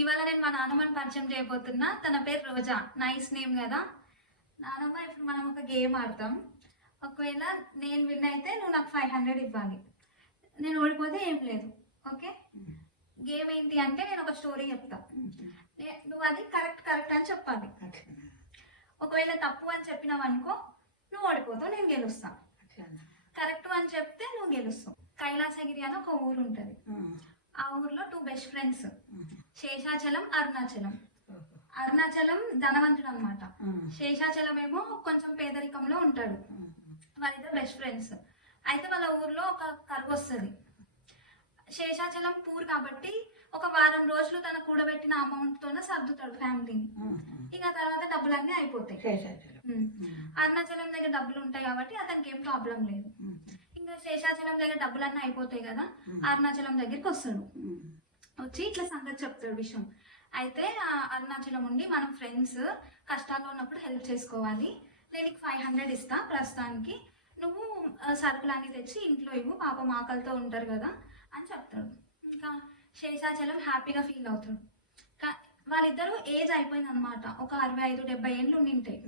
ఇవాళ నేను మా నాన్నమ్మని పరిచయం చేయబోతున్నా. తన పేరు రోజా. నైస్ నేమ్ కదా నానమ్మ. ఇప్పుడు మనం ఒక గేమ్ ఆడతాం. ఒకవేళ నేను విన్ అయితే నువ్వు నాకు 500 ఇవ్వాలి. నేను ఓడిపోతే ఏం లేదు. ఓకే, గేమ్ ఏంటి అంటే నేను ఒక స్టోరీ చెప్తా, నువ్వు అది కరెక్ట్ అని చెప్పాలి. ఒకవేళ తప్పు అని చెప్పినావు అనుకో నువ్వు ఓడిపోతావు, నేను గెలుస్తా. కరెక్ట్ అని చెప్తే నువ్వు గెలుస్తావు. కైలాసగిరి అని ఒక ఊరు ఉంటుంది. ఆ ఊర్లో 2 బెస్ట్ ఫ్రెండ్స్, శేషాచలం, అరుణాచలం. అరుణాచలం ధనవంతుడు అనమాట, శేషాచలం ఏమో కొంచెం పేదరికంలో ఉంటాడు. వాళ్ళిద్దరు బెస్ట్ ఫ్రెండ్స్. అయితే వాళ్ళ ఊర్లో ఒక కరువు వస్తుంది. శేషాచలం పూర్ కాబట్టి ఒక వారం రోజులు తన కూడబెట్టిన అమౌంట్ తోనే సర్దుతాడు ఫ్యామిలీని. ఇక తర్వాత డబ్బులన్నీ అయిపోతాయి. అరుణాచలం దగ్గర డబ్బులు ఉంటాయి కాబట్టి అతనికి ఏం ప్రాబ్లం లేదు. ఇంకా శేషాచలం దగ్గర డబ్బులన్నీ అయిపోతాయి కదా, అరుణాచలం దగ్గరికి వస్తాడు. వచ్చి ఇట్లా సంగతి చెప్తాడు విషయం. అయితే అరుణాచలం ఉండి మనం ఫ్రెండ్స్ కష్టాల్లో ఉన్నప్పుడు హెల్ప్ చేసుకోవాలి, నేను 500 ఇస్తా ప్రస్తుతానికి, నువ్వు సరుకులన్నీ తెచ్చి ఇంట్లో ఇవ్వు, పాపం ఆకలితో ఉంటారు కదా అని చెప్తాడు. ఇంకా శేషాచలం హ్యాపీగా ఫీల్ అవుతాడు. వాళ్ళిద్దరూ ఏజ్ అయిపోయింది అనమాట, ఒక 65-70 ఏళ్ళు ఉండింటాయి.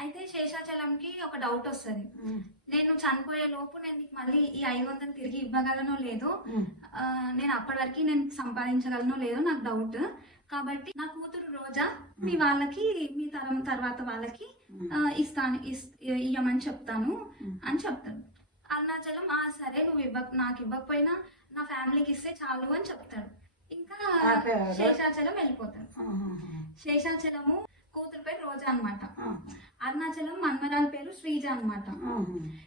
అయితే శేషాచలంకి ఒక డౌట్ వస్తుంది, నేను చనిపోయే లోపు నేను నీకు మళ్ళీ ఈ 500 తిరిగి ఇవ్వగలనో లేదో, నేను అప్పటి వరకు నేను సంపాదించగలనో లేదో నాకు డౌట్. కాబట్టి నా కూతురు రోజా మీ వాళ్ళకి, మీ తరం తర్వాత వాళ్ళకి ఇవ్వమని చెప్తాను అని చెప్తాడు. అరుణాచలం సరే నువ్వు నాకు ఇవ్వకపోయినా నా ఫ్యామిలీకి ఇస్తే చాలు అని చెప్తాడు. ఇంకా శేషాచలం వెళ్ళిపోతాడు. శేషాచలము కూతురు పేరు రోజా అనమాట, అరుణాచలం మన్మరాల పేరు శ్రీజ అనమాట.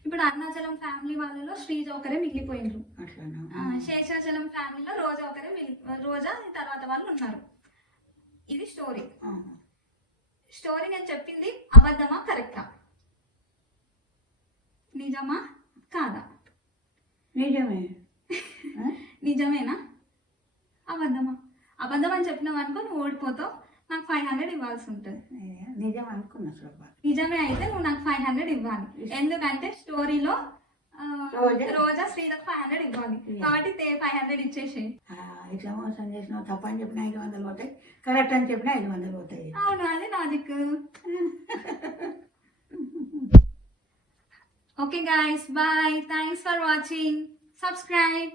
ఇప్పుడు అరుణాచలం ఫ్యామిలీ వాళ్ళలో శ్రీజ ఒకరే మిగిలిపోయినారు, శేషాచలం ఫ్యామిలీలో రోజా ఒకరే రోజా తర్వాత వాళ్ళు ఉన్నారు. ఇది స్టోరీ. స్టోరీ నేను చెప్పింది అబద్ధమా కరెక్టా, నిజమా కాదా? నిజమే. నిజమేనా అబద్ధమా? అబద్ధం అని చెప్పినావు అనుకో నువ్వు ఓడిపోతావు, నాకు 500 ఇవ్వాల్సి ఉంటుంది. నిజం అనుకున్నా. నిజమే అయితే నువ్వు నాకు 500 ఇవ్వాలి, ఎందుకంటే స్టోరీలో రోజా శ్రీలకు 500 ఇవ్వాలి కాబట్టి 500 ఇచ్చేసి. ఇట్లా మోసం చేసినావు, తప్పని చెప్పిన 500 పోతాయి, కరెక్ట్ అని చెప్పిన 500 పోతాయి. అవును, అది logic. Okay guys, bye, thanks for watching, subscribe.